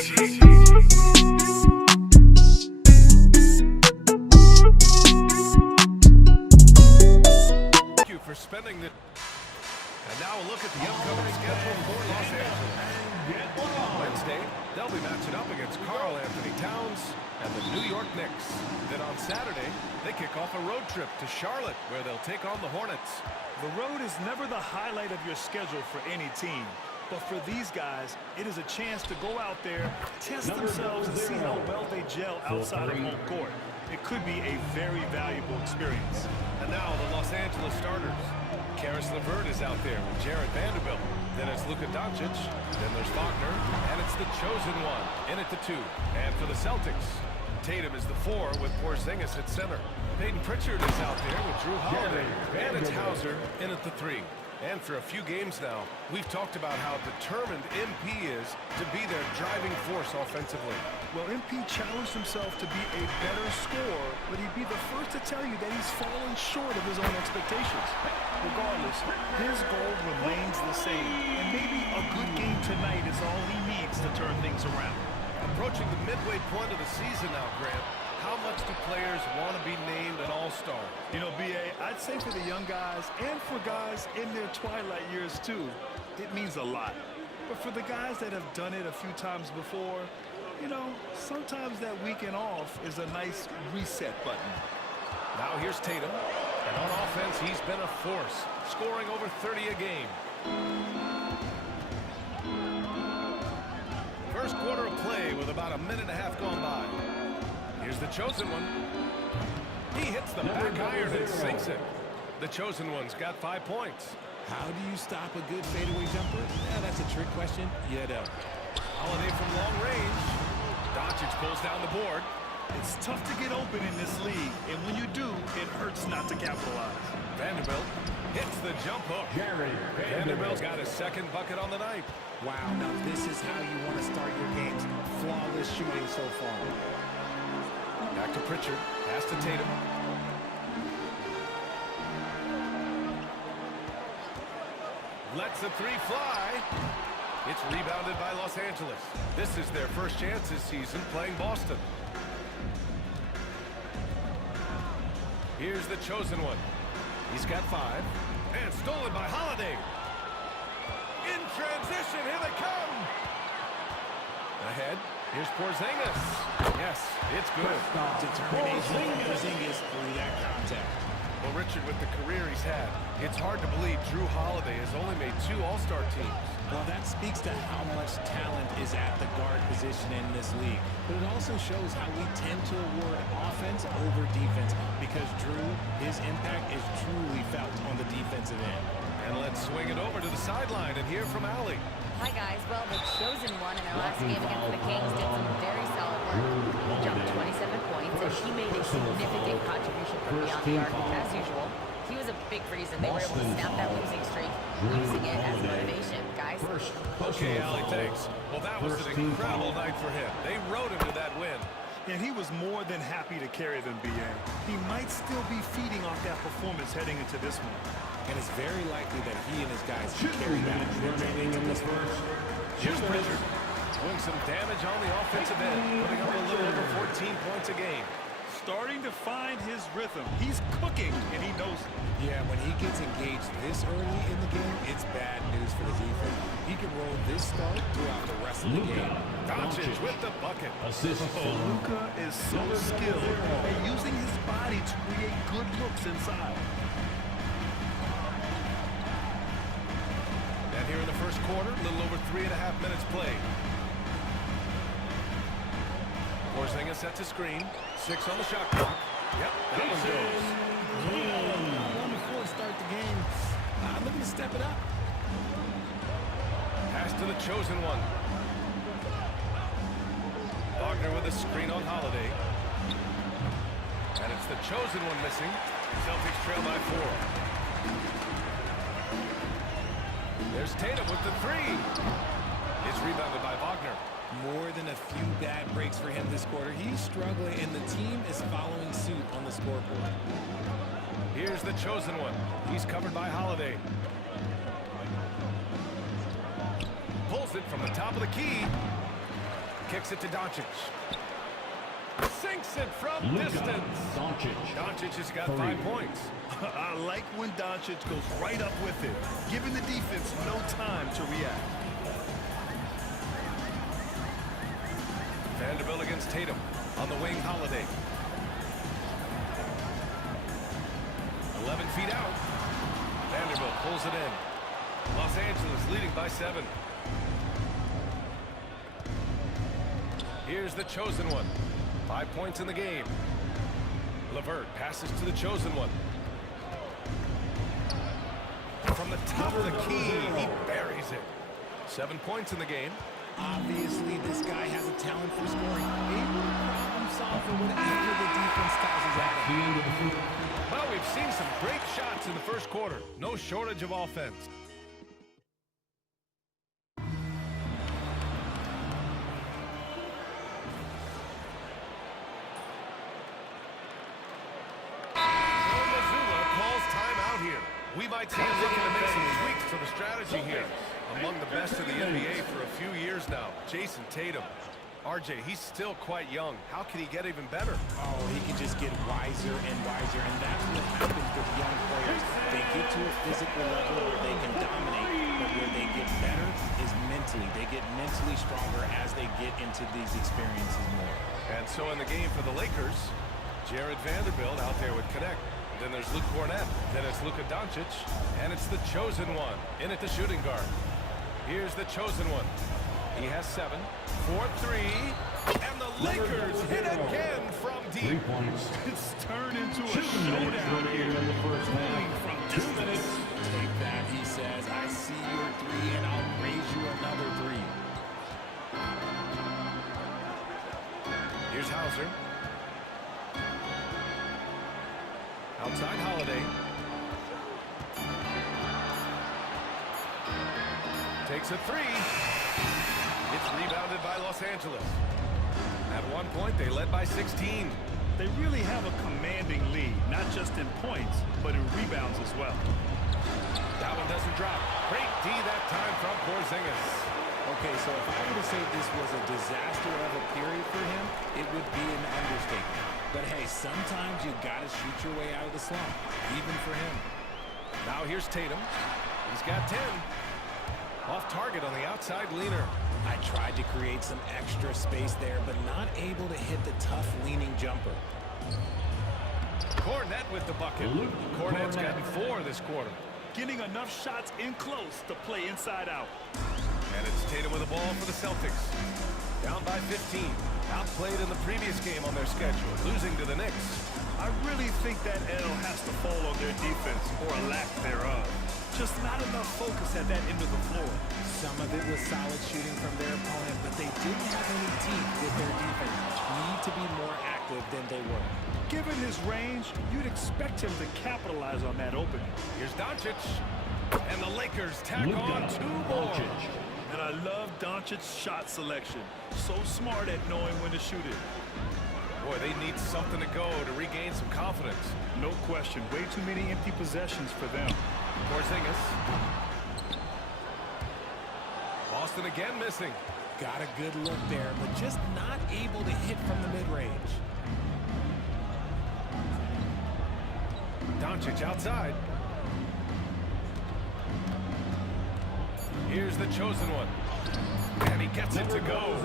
you for spending the... And now a look at the upcoming schedule for Los Angeles. Wednesday, they'll be matching up against Karl Anthony Towns and the New York Knicks. Then on Saturday, they kick off a road trip to Charlotte, where they'll take on the Hornets. The road is never the highlight of your schedule for any team. But for these guys, it is a chance to go out there, test themselves, and see how well they gel outside of home court. It could be a very valuable experience. And now the Los Angeles starters. Karis LeVert is out there with Jared Vanderbilt. Then it's Luka Doncic. Then there's Wagner. And it's the chosen one in at the 2. And for the Celtics, Tatum is the 4 with Porzingis at center. Peyton Pritchard is out there with Drew Holiday. And it's Hauser in at the 3. And for a few games now, we've talked about how determined MP is to be their driving force offensively. Well, MP challenged himself to be a better scorer, but he'd be the first to tell you that he's fallen short of his own expectations. Regardless, his goal remains the same, and maybe a good game tonight is all he needs to turn things around. Approaching the midway point of the season now, Grant, how much do players want to be named an all-star? You know, B.A., I'd say for the young guys and for guys in their twilight years too, it means a lot. But for the guys that have done it a few times before, you know, sometimes that weekend off is a nice reset button. Now here's Tatum. And on offense, he's been a force, scoring over 30 a game. First quarter of play with about a minute and a half gone by. Here's the chosen one. He hits the back iron and sinks it. The chosen one's got 5 points. How do you stop a good fadeaway jumper? Yeah, that's a trick question. You don't. Holiday from long range. Doncic pulls down the board. It's tough to get open in this league, and when you do, it hurts not to capitalize. Vanderbilt hits the jump hook. Vanderbilt's got his second bucket on the night. Wow, now this is how you want to start your games. Flawless shooting so far. Back to Pritchard. Pass to Tatum. Lets the 3 fly. It's rebounded by Los Angeles. This is their first chance this season playing Boston. Here's the chosen one. He's got 5. And stolen by Holiday. In transition, here they come. Ahead. Here's Porzingis. Yes, it's good. Determination from Porzingis through that contact. Well, Richard, with the career he's had, it's hard to believe Drew Holiday has only made 2 All-Star teams. Well, that speaks to how much talent is at the guard position in this league. But it also shows how we tend to award offense over defense, because Drew, his impact is truly felt on the defensive end. And let's swing it over to the sideline and hear from Allie. Hi, guys. Well, the chosen one in our last game against the Kings did some very solid work. He jumped 27 points, and he made a significant contribution from beyond the arc, as usual. He was a big reason they were able to snap that losing streak, using it as motivation, guys. Okay, Allie, thanks. Well, that was an incredible night for him. They rode him to that win. And he was more than happy to carry them, B.A. He might still be feeding off that performance heading into this one. And it's very likely that he and his guys can carry that momentum into this one. Here's Pritchard doing some damage on the offensive end, putting up a little over 14 points a game. Starting to find his rhythm. He's cooking, and he knows it. Yeah, when he gets engaged this early in the game, it's bad news for the defense. He can roll this start throughout the rest of the game. Doncic with the bucket. Luka is so skilled at using his body to create good looks inside. And here in the first quarter, a little over 3.5 minutes played. Porzingis sets a screen. 6 on the shot clock. Yep, that one goes. One before start the game. Looking to step it up. Pass to the chosen one. Wagner with a screen on Holiday. And it's the chosen one missing. Celtics trail by 4. There's Tatum with the 3. It's rebounded by Wagner. More than a few bad breaks for him this quarter. He's struggling, and the team is following suit on the scoreboard. Here's the chosen one. He's covered by Holiday. Pulls it from the top of the key. Kicks it to Doncic. Sinks it from distance. Doncic has got 5 points. I like when Doncic goes right up with it, giving the defense no time to react. Vanderbilt against Tatum on the wing. Holiday. 11 feet out. Vanderbilt pulls it in. Los Angeles leading by 7. Here's the chosen one. 5 points in the game. LeVert passes to the chosen one. From the top of the key, he buries it. 7 points in the game. Obviously, this guy has a talent for scoring. Able to problem solve for whatever the defense tosses at him. Well, we've seen some great shots in the first quarter. No shortage of offense. We might see him looking to make some tweaks to the strategy here. Among the best in the NBA for a few years now, Jason Tatum. RJ, he's still quite young. How can he get even better? Oh, he can just get wiser and wiser, and that's what happens with young players. They get to a physical level where they can dominate, but where they get better is mentally. They get mentally stronger as they get into these experiences more. And so in the game for the Lakers, Jared Vanderbilt out there would connect. Then there's Luke Cornett. Then it's Luka Doncic. And it's the chosen one in at the shooting guard. Here's the chosen one. He has 7. 4-3. And the Lakers hit again from deep. 3 points. It's turned into a showdown here. Pulling from distance. Take that, he says. I see your 3, and I'll raise you another 3. Here's Hauser. Outside Holiday. Takes a 3. It's rebounded by Los Angeles. At one point, they led by 16. They really have a commanding lead, not just in points, but in rebounds as well. That one doesn't drop. Great D that time from Porzingis. Okay, so if I were to say this was a disaster of a period for him, it would be an understatement. But hey, sometimes you gotta shoot your way out of the slump, even for him. Now here's Tatum. He's got 10. Off target on the outside leaner. I tried to create some extra space there, but not able to hit the tough leaning jumper. Cornett with the bucket. Cornett's gotten 4 this quarter. Getting enough shots in close to play inside out. And it's Tatum with the ball for the Celtics. Down by 15. Outplayed in the previous game on their schedule, losing to the Knicks. I really think that L has to fall on their defense, or a lack thereof. Just not enough focus at that end of the floor. Some of it was solid shooting from their opponent, but they didn't have any teeth with their defense. Need to be more active than they were. Given his range, you'd expect him to capitalize on that opening. Here's Doncic. And the Lakers tack on 2 more. And I love Doncic's shot selection. So smart at knowing when to shoot it. Boy, they need something to go to regain some confidence. No question. Way too many empty possessions for them. Porzingis. Boston again missing. Got a good look there, but just not able to hit from the mid-range. Doncic outside. Here's the chosen one. And he gets it to go.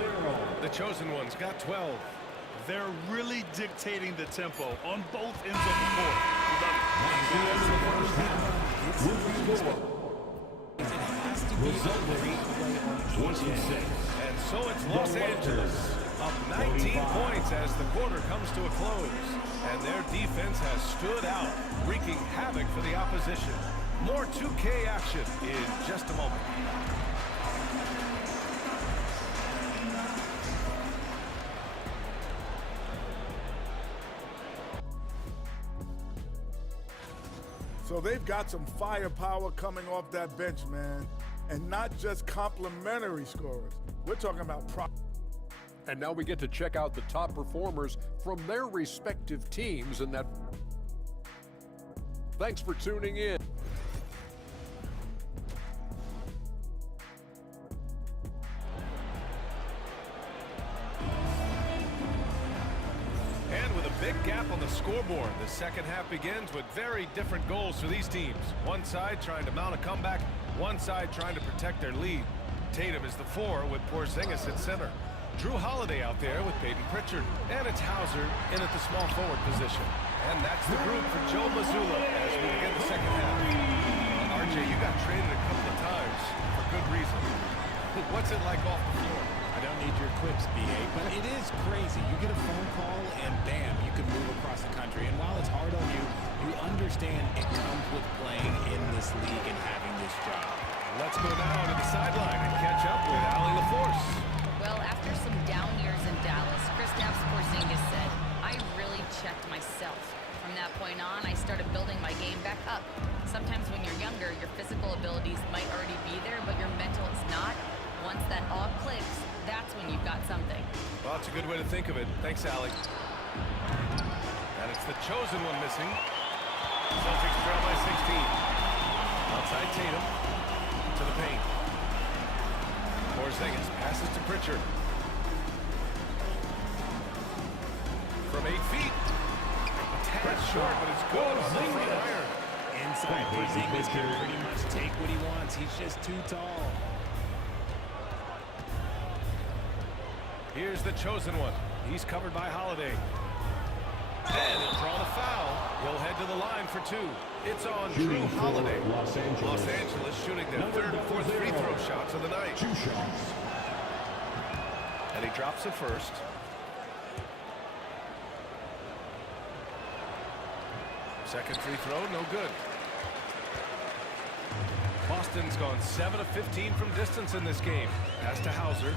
The chosen one's got 12. They're really dictating the tempo on both ends of the court. It has to be a great play on each end. And so it's Los Angeles up 19 points as the quarter comes to a close. And their defense has stood out, wreaking havoc for the opposition. More 2K action in just a moment. So they've got some firepower coming off that bench, man. And not just complimentary scorers. We're talking about And now we get to check out the top performers from their respective teams in that. Thanks for tuning in. big gap on the scoreboard. The second half begins with very different goals for these teams. One side trying to mount a comeback, one side trying to protect their lead. Tatum is the 4 with Porzingis at center. Drew Holiday out there with Peyton Pritchard. And it's Hauser in at the small forward position. And that's the group for Joe Mazzulla as we begin the second half. RJ, you got traded a couple of times for good reason. What's it like off the floor? I don't need your quips, B.A., but it is crazy. You get a phone call, and bam, you can move across the country. And while it's hard on you, you understand it comes with playing in this league and having this job. Let's go down to the sideline and catch up with Allie LaForce. Well, after some down years in Dallas, Kristaps Porzingis said, I really checked myself. From that point on, I started building my game back up. Sometimes when you're younger, your physical abilities might already be there, but your mental is not. Once that all clicks, that's when you've got something. Well, that's a good way to think of it. Thanks, Allie. And it's the chosen one missing. Celtics trail by 16. Outside Tatum to the paint. Porzingis passes to Pritchard. From 8 feet. A tad short, but it's good on the front iron. Inside, Porzingis can pretty much take what he wants. He's just too tall. Here's the chosen one. He's covered by Holiday. And he'll draw the foul. He'll head to the line for 2. It's on Drew Holiday. Los Angeles shooting their 3rd and 4th free throw shots of the night. 2 shots. And he drops it first. Second free throw, no good. Boston's gone 7 of 15 from distance in this game. Pass to Hauser.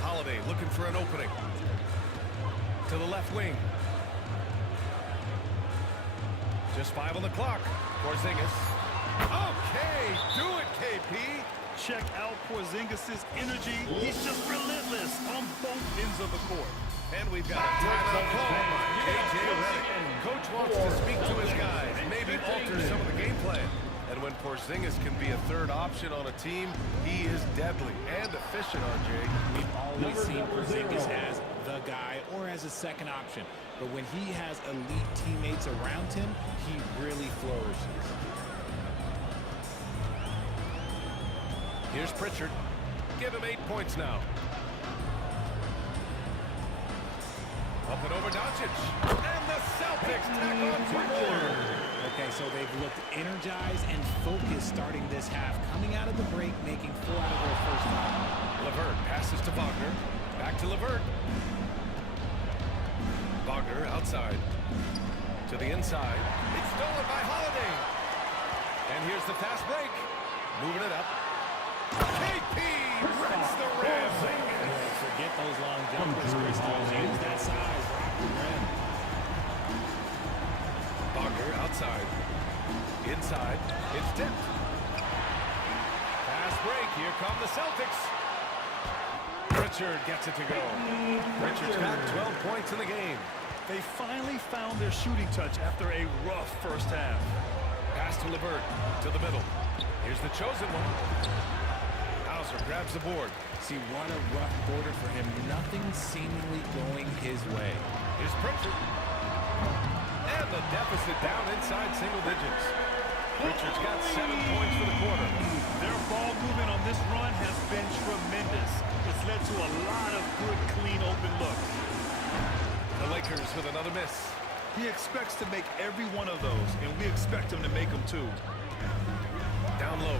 Holiday looking for an opening. To the left wing. Just 5 on the clock. Porzingis. Okay, do it, KP. Check out Porzingis' energy. He's just relentless on both ends of the court. And we've got a timeout call by KJ Redick. Coach wants to speak to his guys, maybe alter some of the game plan. And when Porzingis can be a 3rd option on a team, he is deadly and efficient, RJ. We've always seen Porzingis as the guy or as a 2nd option. But when he has elite teammates around him, he really flourishes. Here's Pritchard. Give him 8 points now. Up and over Doncic. And the Celtics tack on 2 more. Okay, so they've looked energized and focused starting this half, coming out of the break, making 4 out of their first 5. LeVert passes to Wagner. Back to LeVert. Wagner outside. To the inside. It's stolen by Holiday. And here's the fast break. Moving it up. KP rents the rim. Forget those long jumpers, Kristaps. Use that size. Rock the rim. Wagner outside. Inside. It's tipped. Fast break. Here come the Celtics. Pritchard gets it to go. Pritchard's got 12 points in the game. They finally found their shooting touch after a rough first half. Pass to LeVert. To the middle. Here's the chosen one. Hauser grabs the board. See, what a rough quarter for him. Nothing seemingly going his way. Here's Pritchard. And the deficit down inside single digits. Pritchard's got 7 points for the quarter. Their ball movement on this run has been tremendous. It's led to a lot of good, clean, open looks. The Lakers with another miss. He expects to make every one of those, and we expect him to make them too. Down low.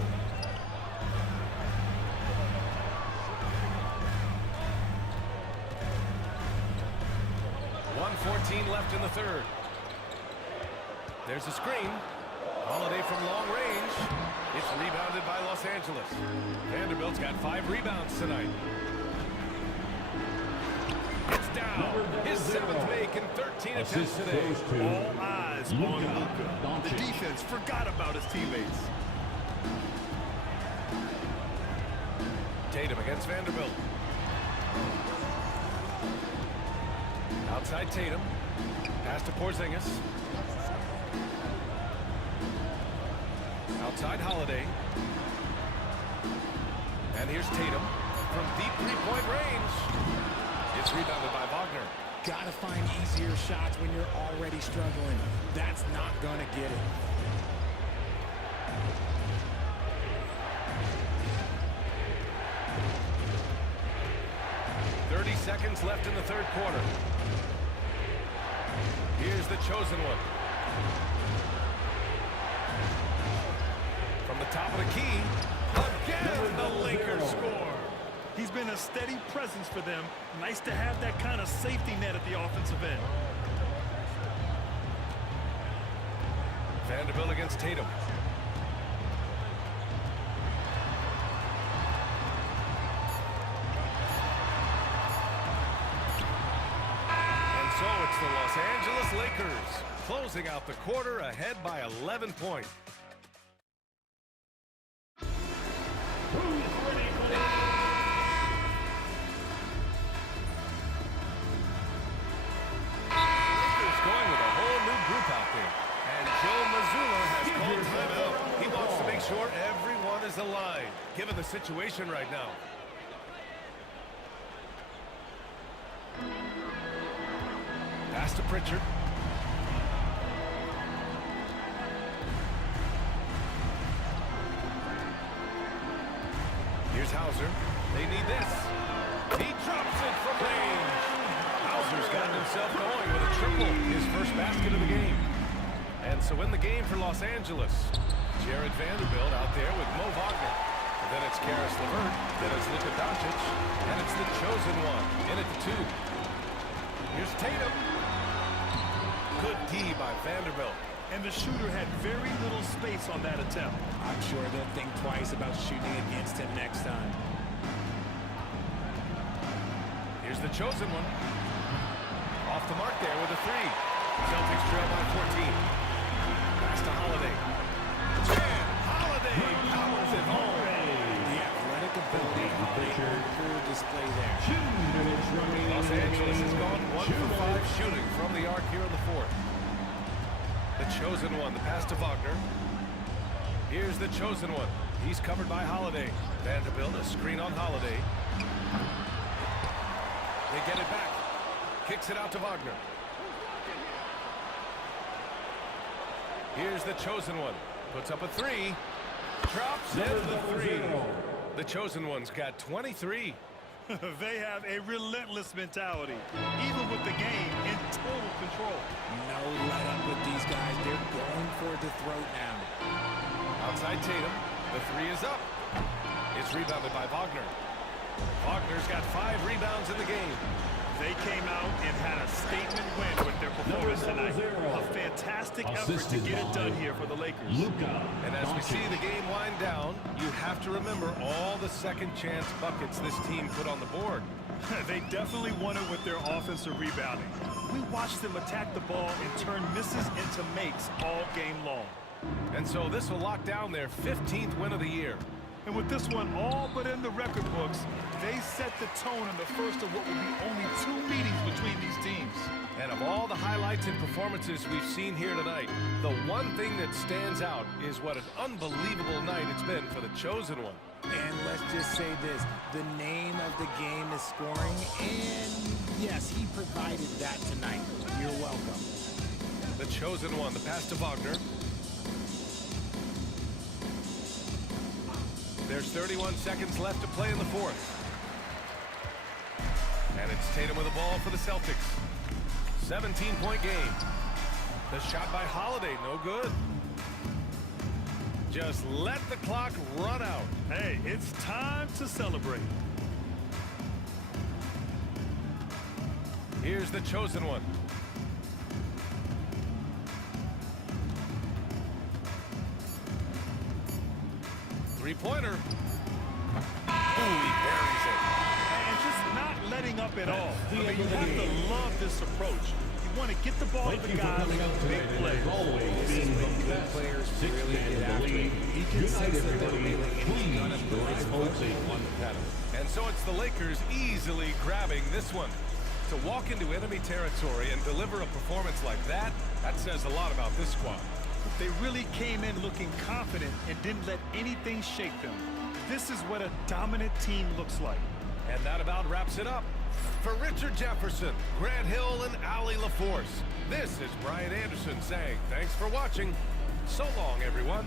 .114 left in the 3rd. There's a screen. Holiday from long range. It's rebounded by Los Angeles. Vanderbilt's got 5 rebounds tonight. It's down. His 7th make in 13 attempts today. All eyes on Luka. The defense forgot about his teammates. Tatum against Vanderbilt. Outside Tatum. Pass to Porzingis. Outside Holiday. And here's Tatum from deep 3-point range. It's rebounded by Wagner. Gotta find easier shots when you're already struggling. That's not gonna get it. 30 seconds left in the third quarter. Here's the chosen one. From the top of the key, again the Lakers score. He's been a steady presence for them. Nice to have that kind of safety net at the offensive end. Vanderbilt against Tatum. And so it's the Los Angeles Lakers closing out the quarter ahead by 11 points. Sure, everyone is aligned, given the situation right now. Pass to Pritchard. Here's Hauser. They need this. He drops it from range. Hauser's gotten himself going with a triple, his first basket of the game. And so in the game for Los Angeles, Jared Vanderbilt out there with Mo Wagner. And then it's Karis LeVert. Then it's Luka Doncic. And it's the chosen one in at the 2. Here's Tatum. Good D by Vanderbilt. And the shooter had very little space on that attempt. I'm sure they'll think twice about shooting against him next time. Here's the chosen one. Off the mark there with a 3. Celtics trail by 14. Pass to Holiday. Holiday powers it home. The athletic ability on full display there. Los Angeles has gone 1 for 5 shooting from the arc here in the fourth. The chosen one, the pass to Wagner. Here's the chosen one. He's covered by Holiday. Vanderbilt, a screen on Holiday. They get it back. Kicks it out to Wagner. Here's the chosen one. Puts up a 3. Drops in the 3. The chosen one's got 23. They have a relentless mentality, even with the game in total control. No let up with these guys. They're going for the throat now. Outside Tatum. The 3 is up. It's rebounded by Wagner. Wagner's got 5 rebounds in the game. They came out and had a statement win with their performance tonight. A fantastic effort to get it done here for the Lakers. And as we see the game wind down, you have to remember all the second chance buckets this team put on the board. They definitely won it with their offensive rebounding. We watched them attack the ball and turn misses into makes all game long. And so this will lock down their 15th win of the year. And with this one all but in the record books, they set the tone in the first of what will be only 2 meetings between these teams. And of all the highlights and performances we've seen here tonight, the one thing that stands out is what an unbelievable night it's been for the chosen one. And let's just say this, the name of the game is scoring, and yes, he provided that tonight. You're welcome. The chosen one, the pass to Wagner. There's 31 seconds left to play in the fourth. And it's Tatum with the ball for the Celtics. 17-point game. The shot by Holiday, no good. Just let the clock run out. Hey, it's time to celebrate. Here's the chosen one. Three-pointer. Ooh, he buries it. And just not letting up at all. I mean, you have to love this approach. You want to get the ball to the guys with big plays. This is when good players really get after it. He can sense that they're reeling, and he's going to put his foot on the pedal. And so it's the Lakers easily grabbing this one. To walk into enemy territory and deliver a performance like that, that says a lot about this squad. They really came in looking confident and didn't let anything shake them. This is what a dominant team looks like. And that about wraps it up For Richard Jefferson, Grant Hill, and Allie LaForce, this is Brian Anderson saying thanks for watching. So long, everyone.